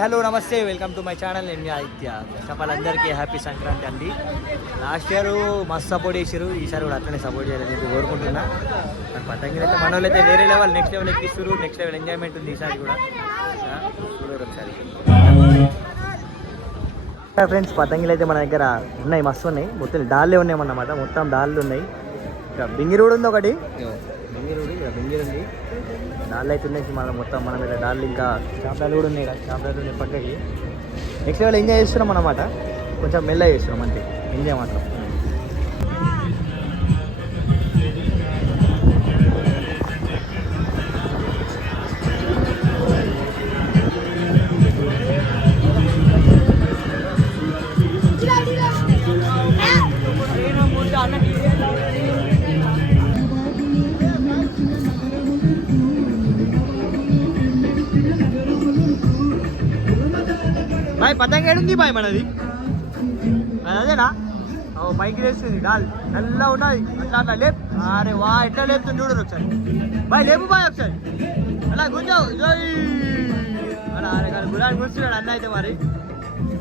Hello నమస్తే, welcome to my channel. నేను మీ Aditya. చెప్పాలందరికీ happy Sankranti అండి. లాస్ట్ ఇయర్ మస్తు సపోర్ట్ చేసారు, ఈసారి కూడా అట్లనే సపోర్ట్ చేయాలని చెప్పి కోరుకుంటున్నా. పతంగిలు అయితే మన వాళ్ళు అయితే వేరే లెవెల్, నెక్స్ట్ లెవెల్ ఎక్కిస్తారు. నెక్స్ట్ లెవెల్ ఎంజాయ్మెంట్ ఉంది ఈసారి కూడా. చూడరు ఒకసారి. ఫ్రెండ్స్, పతంగిలు అయితే మన దగ్గర ఉన్నాయి, మస్తు ఉన్నాయి. మొత్తం డాళ్ళే ఉన్నాయన్నమాట, మొత్తం డాళ్ళు ఉన్నాయి. ఇంకా బింగిరి కూడా ఉంది ఒకటి, బింగిరి ఉంది. డాళ్ళు అయితే ఉన్నాయి మనం మొత్తం. మన మీద డాళ్ళు ఇంకా చాపడాలు కూడా ఉన్నాయి, చాపడాలు ఉన్నాయి పక్కకి. నెక్స్ట్ లెవెల్ ఎంజాయ్ చేస్తున్నాం అన్నమాట. కొంచెం మెల్లగా చేస్తున్నాం అంతే, ఎంజాయ్ మాత్రం. బాయ్ పతంగ ఏడుంది బాయ్ మనది? అదేనా? పైకి లేస్తుంది డాల్, నల్ల ఉన్నది. అట్లా అట్లా లేపు. అరే వా, ఎట్లా లేపుతుంది చూడరు ఒకసారి. బాయ్ లేపు బాయ్ ఒకసారి, అలా గుంజావు. అలా అరే కానీ గులాన్ని కూర్చున్నాడు అన్న అయితే. మరి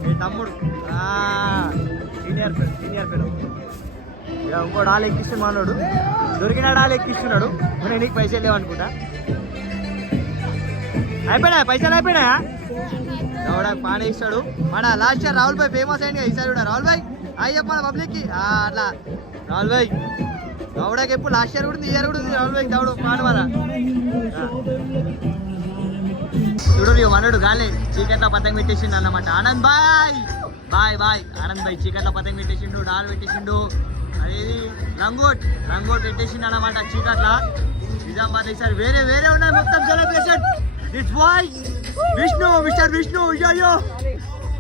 మీ తమ్ముడు సీనియర్ పేరు ఇక ఇంకో డాల్ ఎక్కిస్తున్నాడు. దొరికిన డాల్ ఎక్కిస్తున్నాడు. మరి నీకు పైసలు లేవనుకుంటా. అయిపోయినాయా పైసలు? అయిపోయినాయా? రావడానికి పానే ఇస్తాడు. మన లాస్ట్ ఇయర్ రాహుల్ భాయ్ ఫేమస్ అయింది, ఈసారి కూడా రాహుల్ భాయ్ అయ్యి చెప్పాలి మన పబ్లిక్కి. అట్లా రాహుల్ భాయ్ దౌడకి ఎప్పుడు లాస్ట్ ఇయర్ కూడా ఉంది, ఇయర్ కూడా ఉంది రాహుల్ భాయ్ దౌడు పాడు మన. చూడు నీ మనడు గాలి చీకట్ల పతంగ పెట్టేసిండు అన్నమాట. ఆనంద్ బాయ్ బాయ్ బాయ్ ఆనంద్ భాయ్ చీకట్ల పతంగ పెట్టేసిండు, డాల్ పెట్టేసిండు. అదేది రంగోట్ పెట్టేసిండు అన్నమాట చీకట్ల. నిజామాబాద్ ఈసారి వేరే వేరే ఉన్నాయి మొత్తం celebration. This boy, Vishnu, Mr. Vishnu, yo,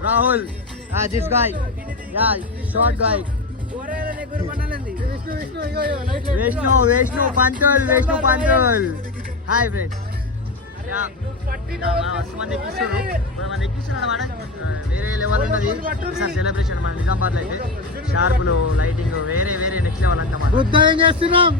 Rahul, this guy, yeah, short guy. Vishnu Pantul. Hi friends. Yeah, మంది ఎక్కిస్తున్నారు అన్నమాట. వేరే లెవెల్ ఉన్నది సార్ సెలబ్రేషన్ మన నిజామాబాద్లో అయితే. షార్పులు, లైటింగ్ వేరే నెక్స్ట్ లెవెల్ అంతా. ఏం చేస్తున్నాం?